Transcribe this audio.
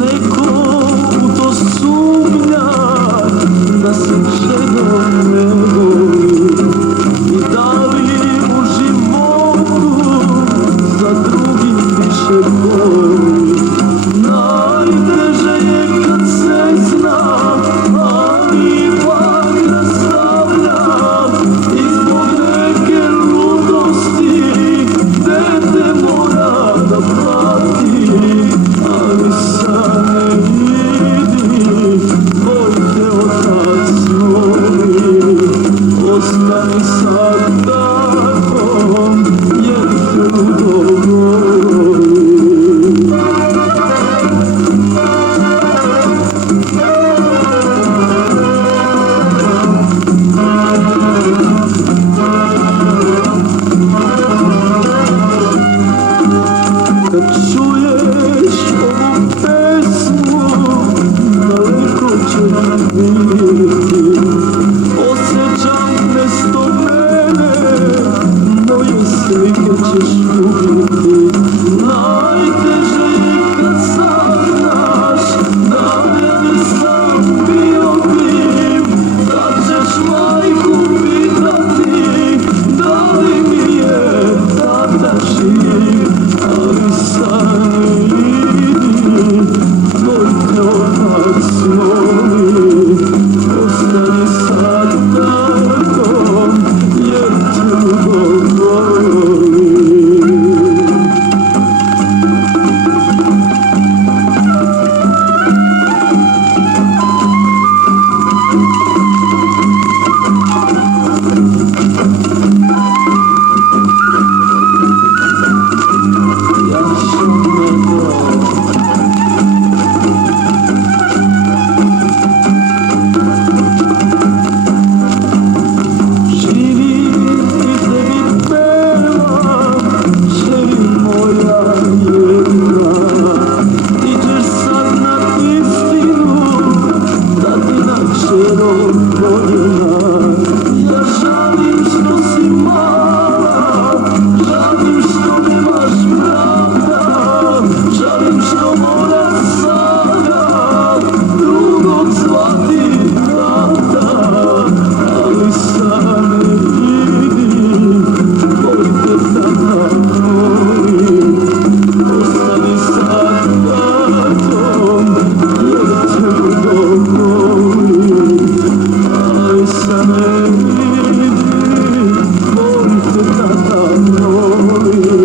neko u to sumnja, da se ženo ne voli. I da li u životu za drugim više boli. Najteže je kad se zna, ali ipak rastavlja. I zbog neke ludosti dete mora da plati. Ali sad ne vidi, tvoj otac moli. Ostani sad takvom, jer te ludo voli. Kad čuješ ovu pesmu, daleko ćeš biti. Osjećam mesto mene, moje slike ćeš ubiti. Najteže je kad saznaš da ja nisam bio kriv, da ćeš majku pitati da li mi je tata živ. Ali sad ne vidi, tvoj te otac moli. Ostani sad tako, jer te ludo voli. Ja žalim što si mala, žalim što nemaš brata, žalim što moraš sada drugog zvati tata. Ali sad ne vidim, tvoj te tata moli. Ostani sad tatom, jer te ludo voli. Sad ne vidi, tvoj te tata moli.